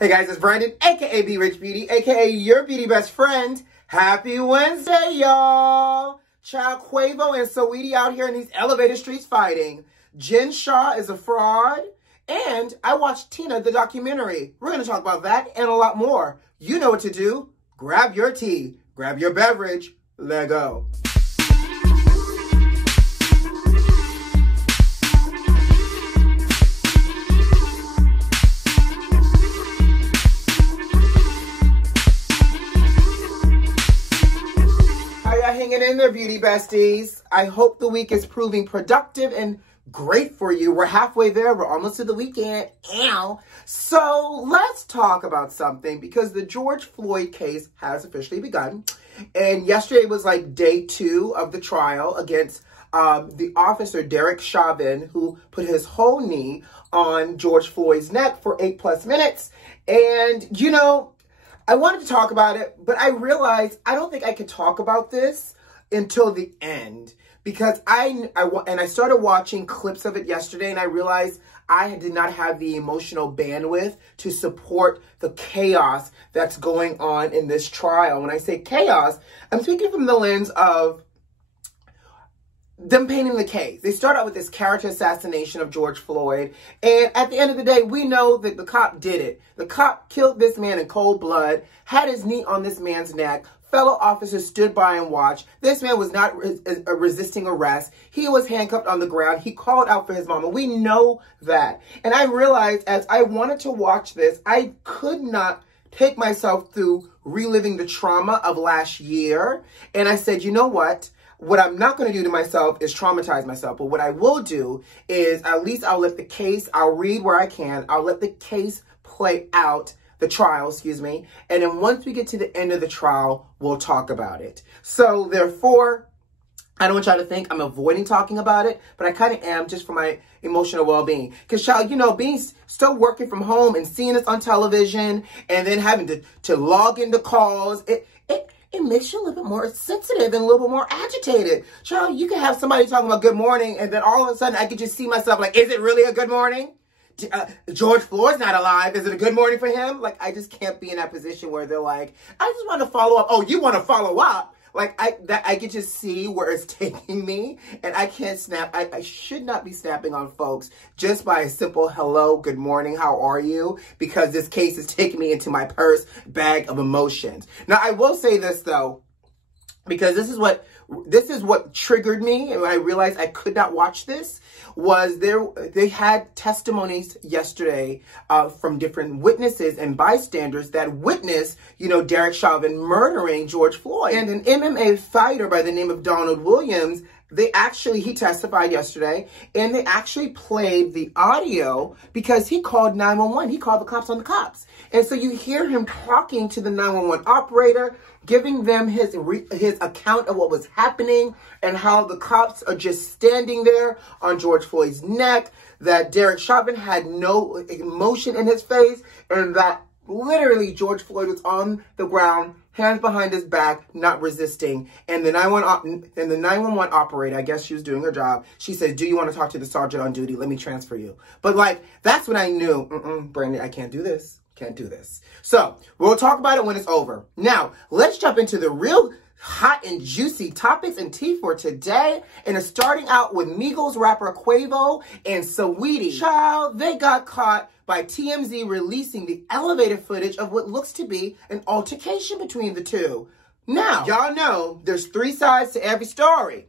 Hey guys, it's Brandon, aka B.Rich Beauty, aka your beauty best friend. Happy Wednesday, y'all. Child, Quavo and Saweetie out here in these elevator streets fighting. Jen Shah is a fraud. And I watched Tina, the documentary. We're going to talk about that and a lot more. You know what to do. Grab your tea, grab your beverage, let go. Hanging in there, beauty besties. I hope the week is proving productive and great for you. We're halfway there. We're almost to the weekend. Ow. So let's talk about something because the George Floyd case has officially begun. And yesterday was like day 2 of the trial against the officer, Derek Chauvin, who put his whole knee on George Floyd's neck for 8+ minutes. And, you know, I wanted to talk about it, but I realized I don't think I could talk about this until the end because I started watching clips of it yesterday and I realized I did not have the emotional bandwidth to support the chaos that's going on in this trial. When I say chaos, I'm speaking from the lens of them painting the case. They start out with this character assassination of George Floyd. And at the end of the day, we know that the cop did it. The cop killed this man in cold blood, had his knee on this man's neck. Fellow officers stood by and watched. This man was not resisting arrest. He was handcuffed on the ground. He called out for his mama. We know that. And I realized as I wanted to watch this, I could not take myself through reliving the trauma of last year. And I said, you know what? What I'm not going to do to myself is traumatize myself. But what I will do is at least I'll let the case, I'll read where I can. I'll let the case play out, the trial, excuse me. And then once we get to the end of the trial, we'll talk about it. So therefore, I don't want y'all to think I'm avoiding talking about it, but I kind of am just for my emotional well-being. Because, child, you know, still working from home and seeing this on television and then having to log into calls, it makes you a little bit more sensitive and a little bit more agitated. Child, you can have somebody talking about good morning, and then all of a sudden I could just see myself like, is it really a good morning? George Floyd's not alive. Is it a good morning for him? Like, I just can't be in that position where they're like, I just want to follow up. Oh, you want to follow up? Like, I could just see where it's taking me, and I can't snap. I should not be snapping on folks just by a simple hello, good morning, how are you? Because this case is taking me into my purse bag of emotions. Now, I will say this, though, because this is what triggered me, and when I realized I could not watch this, was they had testimonies yesterday from different witnesses and bystanders that witnessed, you know, Derek Chauvin murdering George Floyd. And an MMA fighter by the name of Donald Williams, he testified yesterday, and they actually played the audio because he called 911. He called the cops on the cops. And so you hear him talking to the 911 operator, giving them his account of what was happening and how the cops are just standing there on George Floyd's neck, that Derek Chauvin had no emotion in his face, and that literally George Floyd was on the ground, hands behind his back, not resisting. And the 911 operator, I guess she was doing her job, she said, do you want to talk to the sergeant on duty? Let me transfer you. But like, that's when I knew, Brandon, I can't do this. Can't do this. So we'll talk about it when it's over. Now, let's jump into the real hot and juicy topics and tea for today. And it's starting out with Migos rapper Quavo and Saweetie. Child, they got caught by TMZ releasing the elevator footage of what looks to be an altercation between the two. Now, y'all know there's 3 sides to every story.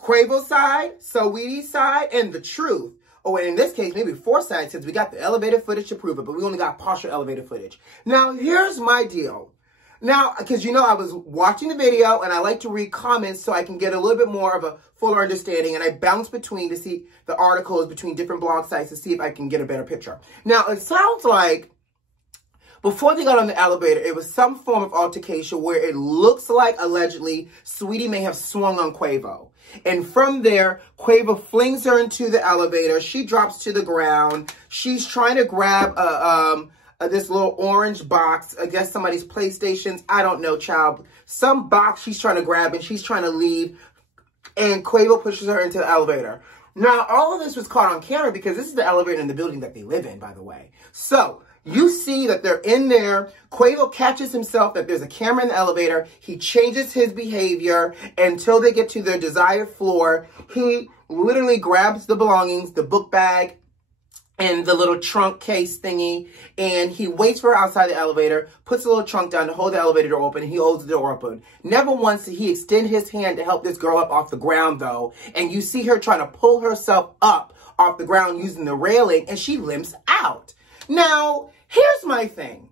Quavo's side, Saweetie's side, and the truth. Oh, and in this case, maybe 4 sides since we got the elevator footage to prove it, but we only got partial elevator footage. Now, here's my deal. Now, because, you know, I was watching the video and I like to read comments so I can get a little bit more of a fuller understanding, and I bounce between to see the articles between different blog sites to see if I can get a better picture. Now, it sounds like before they got on the elevator, it was some form of altercation where it looks like, allegedly, Saweetie may have swung on Quavo. And from there, Quavo flings her into the elevator. She drops to the ground. She's trying to grab this little orange box. I guess somebody's PlayStations. I don't know, child. Some box she's trying to grab and she's trying to leave. And Quavo pushes her into the elevator. Now, all of this was caught on camera because this is the elevator in the building that they live in, by the way. So, You see that they're in there. Quavo catches himself that there's a camera in the elevator. He changes his behavior until they get to their desired floor. He literally grabs the belongings, the book bag, and the little trunk case thingy, and he waits for her outside the elevator, puts the little trunk down to hold the elevator door open, and he holds the door open. Never once did he extend his hand to help this girl up off the ground, though, and you see her trying to pull herself up off the ground using the railing, and she limps out. Now, here's my thing.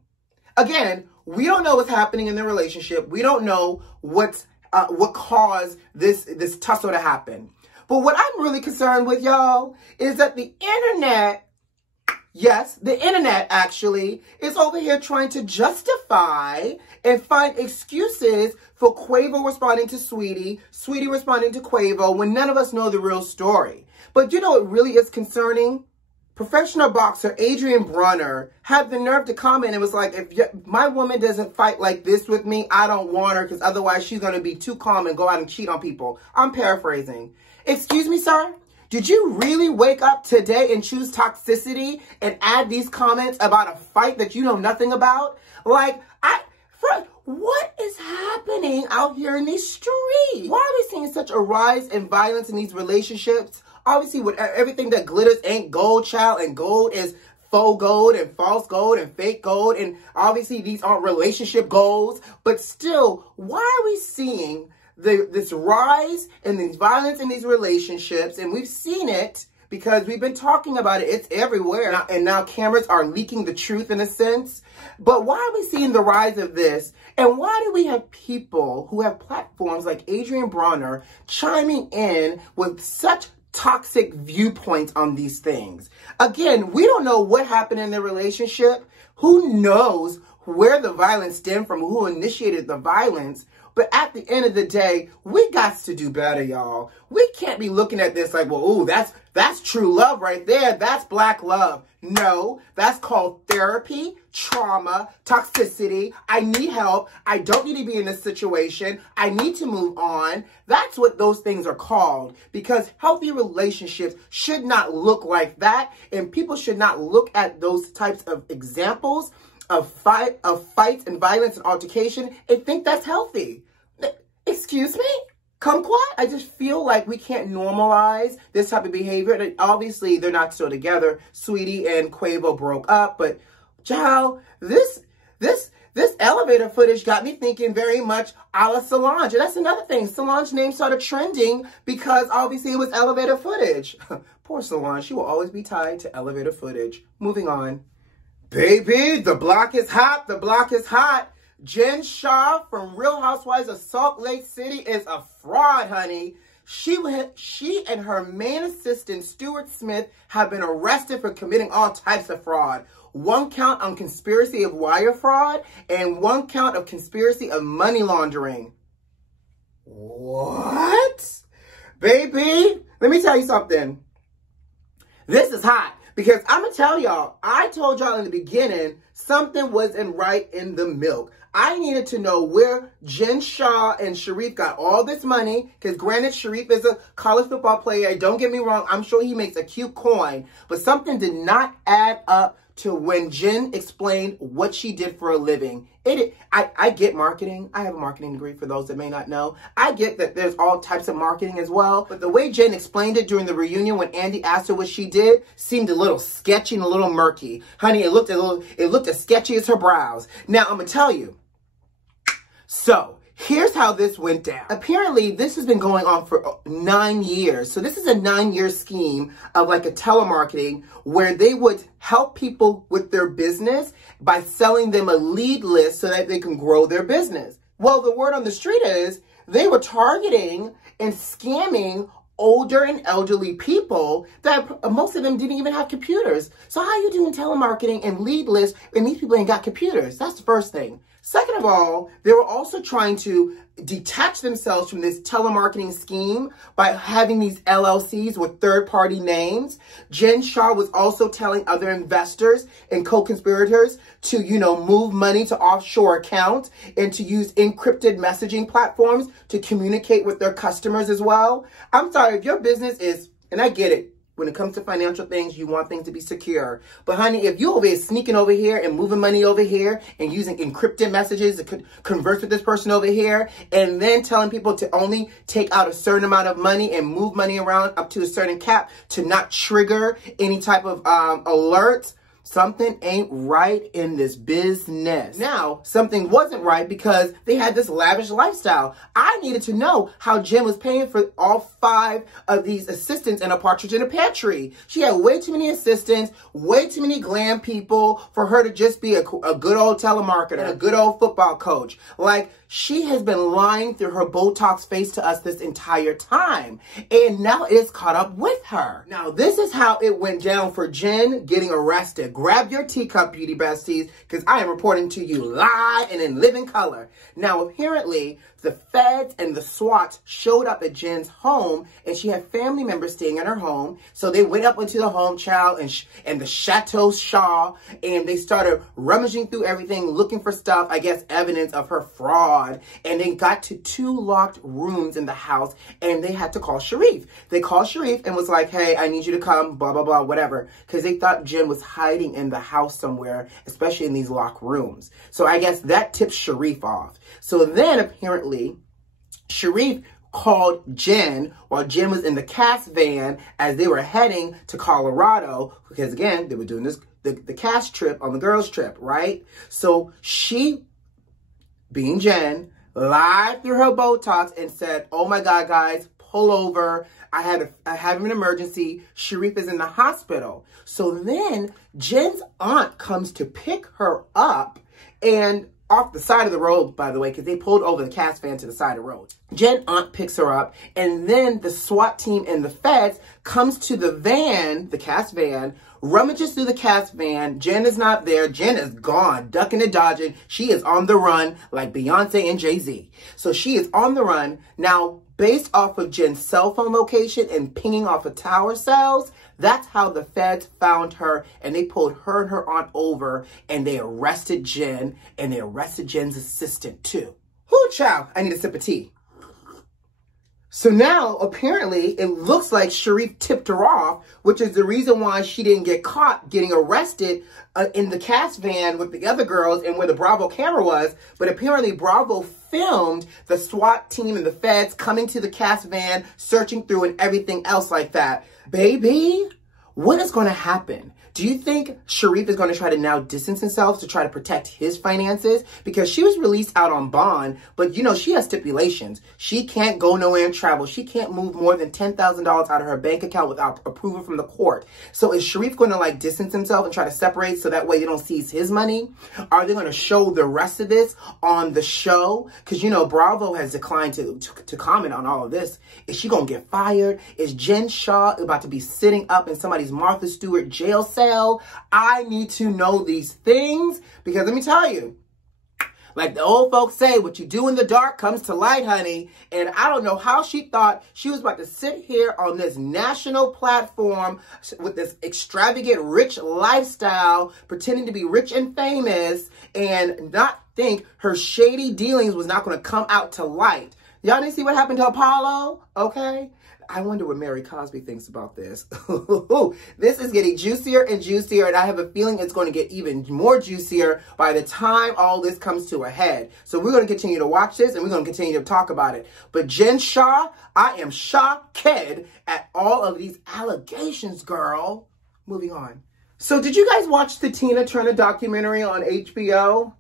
Again, we don't know what's happening in the relationship. We don't know what caused this tussle to happen. But what I'm really concerned with, y'all, is that the internet, yes, the internet actually is over here trying to justify and find excuses for Quavo responding to Saweetie, Saweetie responding to Quavo, when none of us know the real story. But you know what really is concerning? Professional boxer Adrian Brunner had the nerve to comment and was like, if my woman doesn't fight like this with me, I don't want her, because otherwise she's going to be too calm and go out and cheat on people. I'm paraphrasing. Excuse me, sir? Did you really wake up today and choose toxicity and add these comments about a fight that you know nothing about? Like, what is happening out here in these streets? Why are we seeing such a rise in violence in these relationships? Obviously, with everything that glitters ain't gold, child, and gold is faux gold and false gold and fake gold. And obviously, these aren't relationship goals. But still, why are we seeing this rise in these violence in these relationships? And we've seen it because we've been talking about it. It's everywhere. And now cameras are leaking the truth in a sense. But why are we seeing the rise of this? And why do we have people who have platforms like Adrian Brunner chiming in with such toxic viewpoints on these things? Again, we don't know what happened in the relationship. Who knows where the violence stemmed from, who initiated the violence? But at the end of the day, we got to do better, y'all. We can't be looking at this like, well, ooh, that's true love right there. That's black love. No, that's called therapy, trauma, toxicity. I need help. I don't need to be in this situation. I need to move on. That's what those things are called, because healthy relationships should not look like that. And people should not look at those types of examples of fights and violence and altercation and think that's healthy. Excuse me? Kumquat? I just feel like we can't normalize this type of behavior. And obviously, they're not still together. Saweetie and Quavo broke up, but child, this elevator footage got me thinking very much a la Solange. And that's another thing. Solange's name started trending because obviously it was elevator footage. Poor Solange. She will always be tied to elevator footage. Moving on. Baby, the block is hot. The block is hot. Jen Shah from Real Housewives of Salt Lake City is a fraud, honey. She and her main assistant, Stuart Smith, have been arrested for committing all types of fraud. 1 count on conspiracy of wire fraud and 1 count of conspiracy of money laundering. What? Baby, let me tell you something. This is hot. Because I'm going to tell y'all, I told y'all in the beginning, something wasn't right in the milk. I needed to know where Jen Shah and Sharif got all this money. Because granted, Sharif is a college football player. Don't get me wrong. I'm sure he makes a cute coin. But something did not add up to when Jen explained what she did for a living. I get marketing. I have a marketing degree for those that may not know. I get that there's all types of marketing as well. But the way Jen explained it during the reunion when Andy asked her what she did seemed a little sketchy and a little murky. Honey, it looked as sketchy as her brows. Now, I'm going to tell you. So, here's how this went down. Apparently, this has been going on for 9 years. So this is a 9-year scheme of like a telemarketing where they would help people with their business by selling them a lead list so that they can grow their business. Well, the word on the street is they were targeting and scamming older and elderly people that most of them didn't even have computers. So how are you doing telemarketing and lead lists and these people ain't got computers? That's the first thing. Second of all, they were also trying to detach themselves from this telemarketing scheme by having these LLCs with third-party names. Jen Shah was also telling other investors and co-conspirators to, move money to offshore accounts and to use encrypted messaging platforms to communicate with their customers as well. I'm sorry, if your business is, and I get it, When it comes to financial things, you want things to be secure. But honey, if you over here sneaking over here and moving money over here and using encrypted messages to converse with this person over here, and then telling people to only take out a certain amount of money and move money around up to a certain cap to not trigger any type of alerts, something ain't right in this business. Now, something wasn't right because they had this lavish lifestyle. I needed to know how Jen was paying for all 5 of these assistants in A Partridge in a Pear Tree. She had way too many assistants, way too many glam people for her to just be a good old telemarketer, a good old football coach. Like, she has been lying through her Botox face to us this entire time. And now it's caught up with her. Now, this is how it went down for Jen getting arrested. Grab your teacup, beauty besties, because I am reporting to you live and in living color. Now, apparently, the feds and the SWAT showed up at Jen's home, and she had family members staying in her home. So they went up into the home, child, and the Chateau Shaw, and they started rummaging through everything, looking for stuff, I guess evidence of her fraud. And they got to 2 locked rooms in the house, and they had to call Sharif. They called Sharif and was like, hey, I need you to come, blah, blah, blah, whatever. Because they thought Jen was hiding in the house somewhere, especially in these locked rooms. So I guess that tipped Sharif off. So then apparently, Sharif called Jen while Jen was in the cast van as they were heading to Colorado, because again, they were doing this, the cast trip on the girls trip, right? So she, being Jen, lied through her Botox and said, oh my God, guys, pull over. I have an emergency. Sharif is in the hospital. So then Jen's aunt comes to pick her up, and off the side of the road, by the way, because they pulled over the cast van to the side of the road. Jen's aunt picks her up, and then the SWAT team and the feds comes to the van, the cast van, rummages through the cast van. Jen is not there. Jen is gone, ducking and dodging. She is on the run like Beyonce and Jay-Z. So she is on the run. Now, based off of Jen's cell phone location and pinging off of tower cells, that's how the feds found her, and they pulled her and her aunt over, and they arrested Jen, and they arrested Jen's assistant too. Whoo, child, I need a sip of tea. So now, apparently, it looks like Sharif tipped her off, which is the reason why she didn't get caught getting arrested in the cast van with the other girls and where the Bravo camera was. But apparently, Bravo filmed the SWAT team and the feds coming to the cast van, searching through and everything else like that. Baby, what is going to happen? Do you think Sharif is going to try to now distance himself to try to protect his finances? Because she was released out on bond, but you know, she has stipulations. She can't go nowhere and travel. She can't move more than $10,000 out of her bank account without approval from the court. So is Sharif going to like distance himself and try to separate so that way they don't seize his money? Are they going to show the rest of this on the show? Because, you know, Bravo has declined to comment on all of this. Is she going to get fired? Is Jen Shah about to be sitting up in somebody's Martha Stewart jail cell? I need to know these things because let me tell you, like the old folks say, what you do in the dark comes to light, honey. And I don't know how she thought she was about to sit here on this national platform with this extravagant, rich lifestyle, pretending to be rich and famous, and not think her shady dealings was not going to come out to light. Y'all didn't see what happened to Apollo? Okay. I wonder what Mary Cosby thinks about this. This is getting juicier and juicier, and I have a feeling it's going to get even more juicier by the time all this comes to a head. So we're going to continue to watch this, and we're going to continue to talk about it. But Jen Shah, I am shocked at all of these allegations, girl. Moving on. So did you guys watch the Tina Turner documentary on HBO?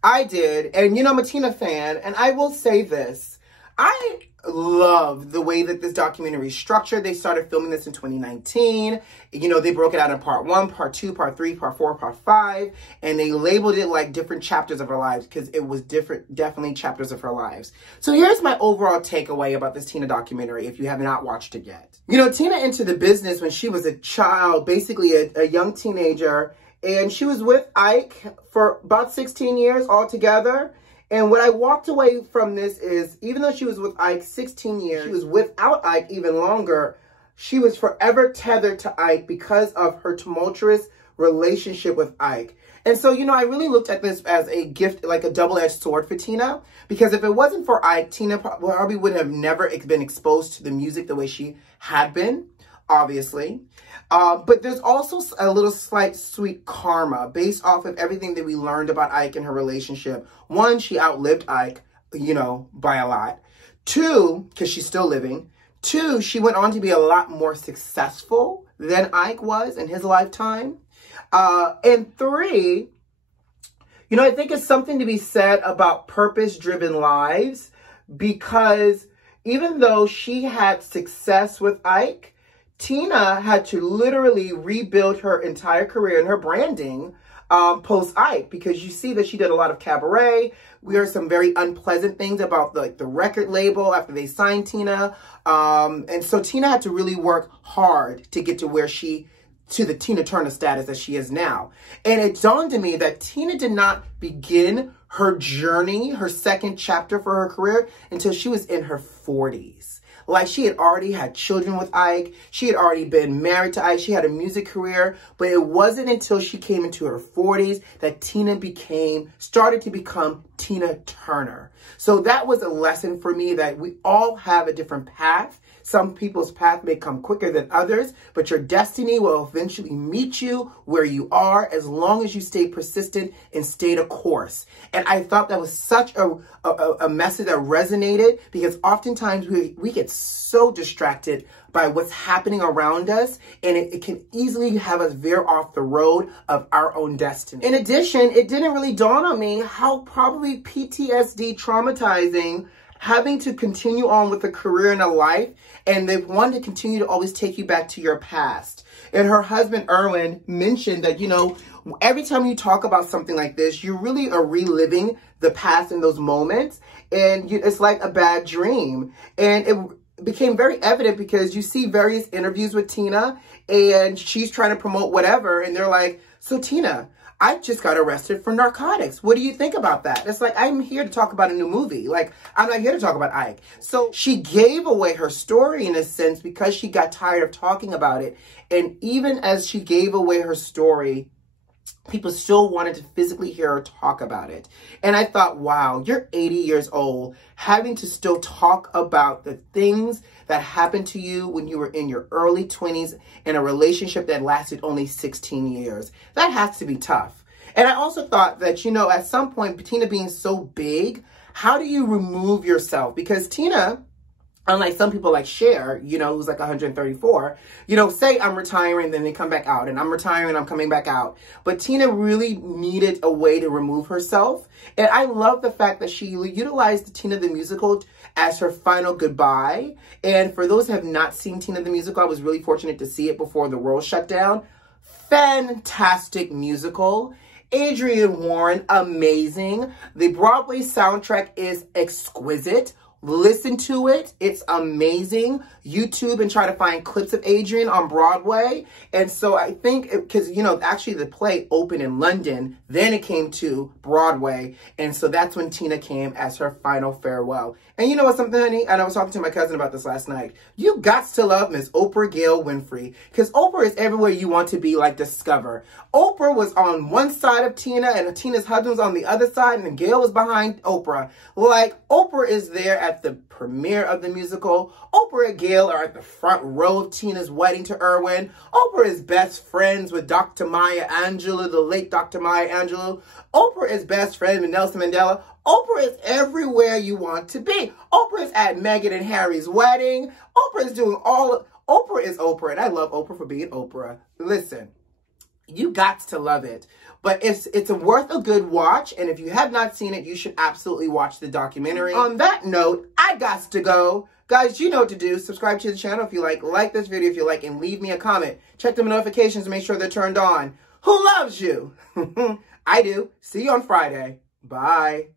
I did, and you know I'm a Tina fan, and I will say this. I love the way that this documentary is structured. They started filming this in 2019. You know, they broke it out in part 1, part 2, part 3, part 4, part 5, and they labeled it like different chapters of her lives because it was definitely chapters of her lives. So here's my overall takeaway about this Tina documentary if you have not watched it yet. You know, Tina entered the business when she was a child, basically a young teenager, and she was with Ike for about 16 years altogether. And what I walked away from this is, even though she was with Ike 16 years, she was without Ike even longer, she was forever tethered to Ike because of her tumultuous relationship with Ike. And so, you know, I really looked at this as a gift, like a double-edged sword for Tina, because if it wasn't for Ike, Tina probably would have never been exposed to the music the way she had been. obviously. But there's also a little slight sweet karma based off of everything that we learned about Ike and her relationship. One, she outlived Ike, you know, by a lot. Two, because she's still living. Two, she went on to be a lot more successful than Ike was in his lifetime. And three, you know, I think it's something to be said about purpose-driven lives, because even though she had success with Ike, Tina had to literally rebuild her entire career and her branding post-Ike, because you see that she did a lot of cabaret. We heard some very unpleasant things about the record label after they signed Tina. And so Tina had to really work hard to get to where to the Tina Turner status that she is now. And it dawned on me that Tina did not begin her journey, her second chapter for her career, until she was in her 40s. Like, she had already had children with Ike. She had already been married to Ike. She had a music career. But it wasn't until she came into her 40s that Tina started to become Tina Turner. So that was a lesson for me, that we all have a different path. Some people's path may come quicker than others, but your destiny will eventually meet you where you are, as long as you stay persistent and stay the course. And I thought that was such a message that resonated, because oftentimes we get so distracted by what's happening around us, and it can easily have us veer off the road of our own destiny. In addition, it didn't really dawn on me how probably PTSD traumatizing having to continue on with a career and a life, and they want to continue to always take you back to your past. And her husband, Erwin, mentioned that, you know, every time you talk about something like this, you really are reliving the past in those moments, and it's like a bad dream. And it became very evident because you see various interviews with Tina, and she's trying to promote whatever, and they're like, so Tina, I just got arrested for narcotics. What do you think about that? It's like, I'm here to talk about a new movie. Like, I'm not here to talk about Ike. So she gave away her story in a sense because she got tired of talking about it. And even as she gave away her story, people still wanted to physically hear her talk about it. And I thought, wow, you're 80 years old, having to still talk about the things that happened to you when you were in your early 20s in a relationship that lasted only 16 years. That has to be tough. And I also thought that, you know, at some point, Tina being so big, how do you remove yourself? Because Tina, unlike some people like Cher, you know, who's like 134, you know, say I'm retiring, then they come back out, and I'm retiring, I'm coming back out. But Tina really needed a way to remove herself. And I love the fact that she utilized Tina the Musical as her final goodbye. And for those who have not seen Tina the Musical, I was really fortunate to see it before the world shut down. Fantastic musical. Adrienne Warren, amazing. The Broadway soundtrack is exquisite. Listen to it. It's amazing. YouTube and try to find clips of Adrienne on Broadway. And so I think, because, you know, actually the play opened in London, then it came to Broadway. And so that's when Tina came as her final farewell. And you know what, something, honey? And I was talking to my cousin about this last night. You got to love Miss Oprah Gail Winfrey, because Oprah is everywhere you want to be, like Discover. Oprah was on one side of Tina, and Tina's husband was on the other side, and Gail was behind Oprah. Like, Oprah is there at the premiere of the musical. Oprah and Gail are at the front row of Tina's wedding to Erwin. Oprah is best friends with Dr. Maya Angelou, the late Dr. Maya Angelou. Oprah is best friends with Nelson Mandela. Oprah is everywhere you want to be. Oprah is at Meghan and Harry's wedding. Oprah is doing Oprah is Oprah, and I love Oprah for being Oprah. Listen, you got to love it. But it's worth a good watch, and if you have not seen it, you should absolutely watch the documentary. On that note, I got to go. Guys, you know what to do. Subscribe to the channel if you like this video if you like, and leave me a comment. Check the notifications to make sure they're turned on. Who loves you? I do. See you on Friday. Bye.